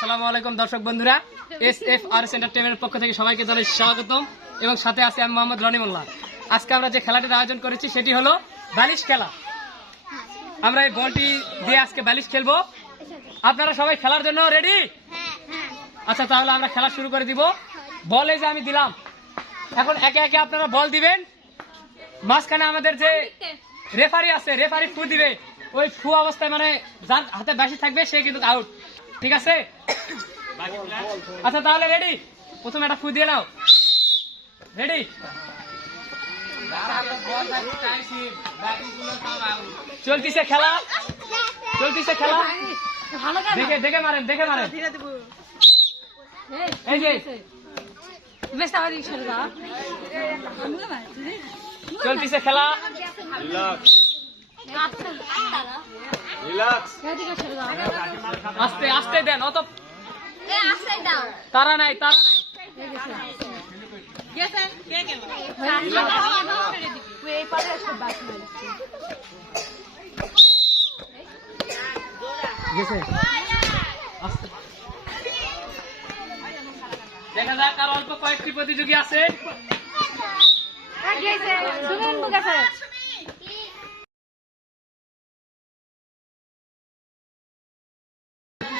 আসসালামু আলাইকুম দর্শক বন্ধুরা। এস এফ আর এস এন্টারটেনমেন্টের পক্ষ থেকে সবাইকে জানাই স্বাগতম এবং সাথে আছি আমি মোহাম্মদ রনি মোল্লা আজকে আমরা যে খেলাটির আয়োজন করেছি সেটি হলো বালিশ খেলা। আমরা এই বলটি দিয়ে আজকে বালিশ খেলব। আপনারা সবাই খেলার জন্য রেডি আচ্ছা তাহলে আমরা খেলা শুরু করে দিব। বল যে আমি দিলাম। এখন একে একে আপনারা বল দিবেন। মাঝখানে আমাদের যে রেফারি আছে রেফারি ফু দিবে। ওই ফু অবস্থায় মানে যার হাতে বেশি থাকবে, সে কিন্তু আউট ঠিক আছে? আচ্ছা তাহলে রেডি প্রথমে একটা ফু দিয়ে নাও। রেডি চলতিছে খেলা। চলতিছে খেলা। দেখে দেখে মারেন দেখে মারেন। এই যে। চলতিছে খেলা। আস্তে আস্তে দেন অত তারা নাই তারা নাই। দেখা যাক আর অল্প কয়েকটি প্রতিযোগী আছে।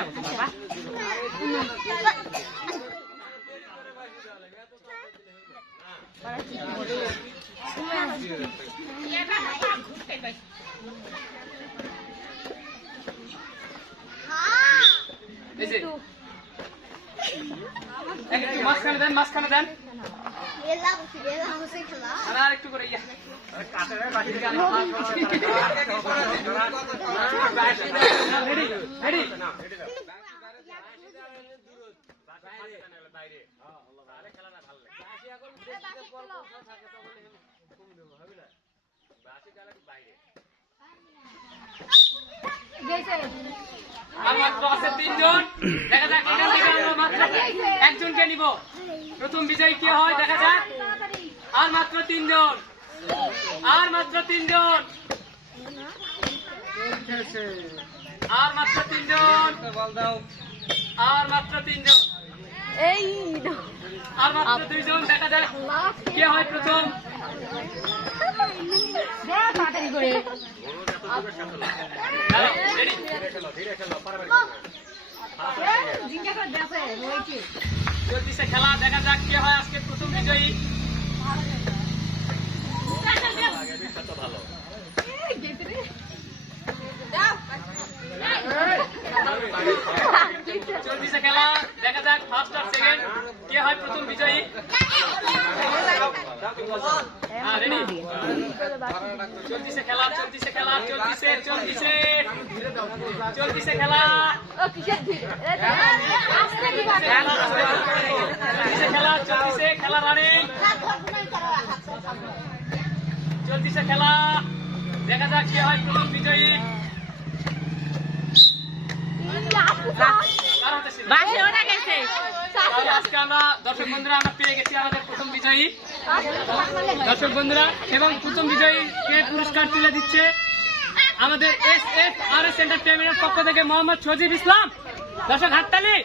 রেডি দেও এই যে। এক একটু মাঝখানে দেন মাঝখানে দেন। আর একটু করে ইয়া। রেডি মাত্র আছে তিনজন দেখা যাক এখান থেকে আমরা মাত্র একজনকে নিব। প্রথম বিজয়ী কে হয়? দেখা যাক। আর মাত্র তিনজন। আর মাত্র তিনজন। আর মাত্র তিনজন। আর মাত্র তিনজন। এই আর মাত্র দুইজন দেখা যাক কে হয় প্রথম। তাড়াতাড়ি করে খেলা দেখা যাক কে হয় আজকে প্রথম বিজয়ী চলতিছে খেলা দেখা যাক ফার্স্ট আর সেকেন্ড কে হয় প্রথম বিজয়ী। হ্যাঁ চলতিছে খেলা চলতিছে খেলা, চলতিছে চলতিছে। চলতিছে খেলা। খেলা, চলতিছে খেলা রানিং চলতিছে খেলা। দেখা যাক কে হয় প্রথম বিজয়ী? বাসে ওটা গেছে। আজকে আমরা দর্শক বন্ধুরা, আমরা পেয়ে গেছি আমাদের প্রথম বিজয়ী। দর্শক বন্ধুরা, এবং প্রথম বিজয়ী কে পুরস্কার তুলে দিচ্ছে আমাদের এস এফ আর এস এন্টারটেনমেন্টের পক্ষ থেকে মোহাম্মদ সজিব ইসলাম। দর্শক হাততালি।